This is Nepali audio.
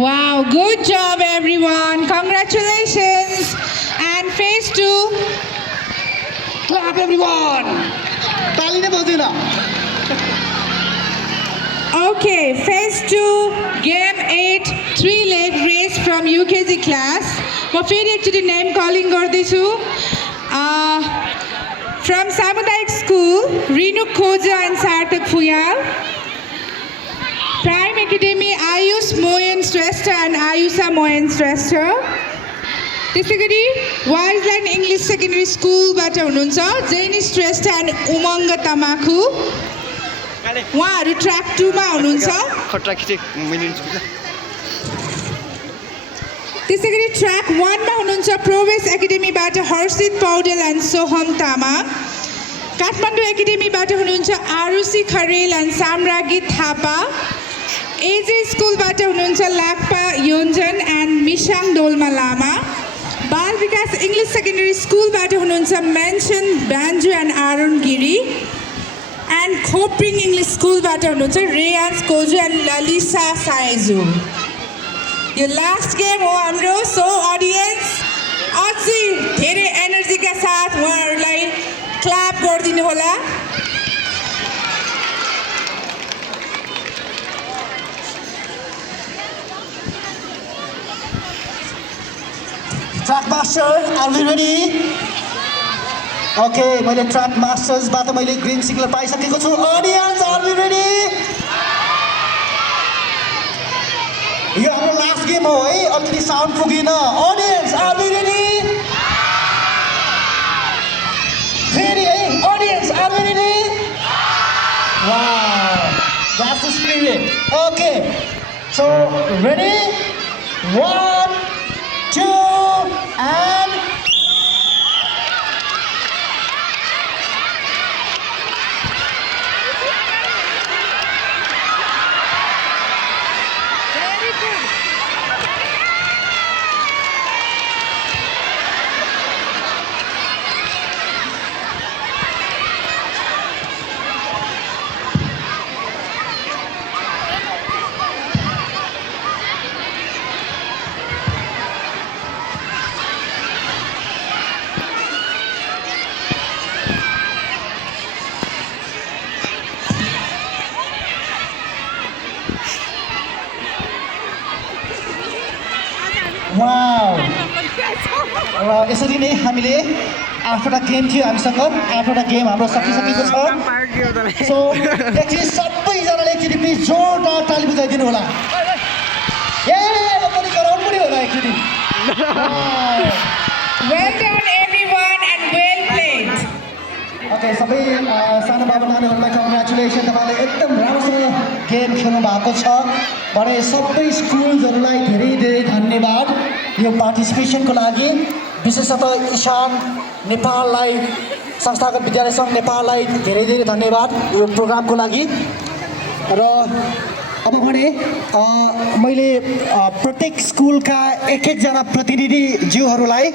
Wow, good job everyone. Congratulations. And phase 2. Clap everyone. ताली नै बज्दैन. Okay, phase 2, game 8, 3-leg race from UKG class. म फेरि एकचोटि नेम कलिङ गर्दैछु. From Samudayic School, Renu Khoja and Sarthak Fuyal. Prime Academy, Ayush Moyen Shrestha and Ayusha Moyen Shrestha. त्यसै गरी वाइजल्यान्ड इङ्ग्लिस सेकेन्डरी स्कुलबाट हुनुहुन्छ जेनी श्रेष्ठ एन्ड उमङ्ग तामाखु. उहाँहरू ट्र्याक 2 मा हुनुहुन्छ. त्यसै गरी ट्र्याक 1 मा हुनुहुन्छ प्रोग्रेस एकाडेमीबाट हर्षित पौडेल एन्ड सोहम तामाङ. काठमाडौँ एकाडेमीबाट हुनुहुन्छ आरुषि खरेल एन्ड साम्रागी थापा. एजे स्कुलबाट हुनुहुन्छ Lakpa Yonjan and Misang Dolma Lama. Bal Vikas English secondary स्कुलबाट हुनुहुन्छ Mension Byanju and Arun Giri. And Khopring English स्कुलबाट हुनुहुन्छ रेयान्स कोजु एन्ड ललिसा साइजु. यो लास्ट गेम हो हाम्रो. सो अडियन्स अझै धेरै एनर्जीका साथ उहाँहरूलाई क्ल्याप गरिदिनु होला. Track master, are we ready? Okay, मैले track masters बाट मैले green signal पाइसकेको छु. Audience, are we ready? यो हाम्रो लास्ट गेम हो है. अलिकति साउन्ड पुगेन. Audience, are we ready? फेरि है. Audience, are we ready? Wow, that's the spirit. Okay, so ready? 1, 2, and Very good. Wow. र यसरी नै हामीले 8वटा गेम थियो हामीसँग. 8वटा गेम हाम्रो सकिसकेको छ. सो एकचोटि सबैजनाले एकचोटि प्लिज जोरदार ताली बजाइदिनु होला. ए पनि गराउनु पनि होला एकचोटि. Well done everyone and well played. Okay, सबै सानो बाबु नानीहरूलाई कङ्ग्रेचुलेसन. तपाईँले एकदम राम्रोसँग गेम खेल्नु भएको छ भने सबै स्कुल्सहरूलाई धेरै धेरै धन्यवाद यो पार्टिसिपेसनको लागि. विशेषतः ईशान नेपाललाई, संस्थागत विद्यालय सङ्घ नेपाललाई धेरै धेरै धन्यवाद यो प्रोग्रामको लागि. र अब भने मैले प्रत्येक स्कुलका एक एकजना प्रतिनिधिज्यूहरूलाई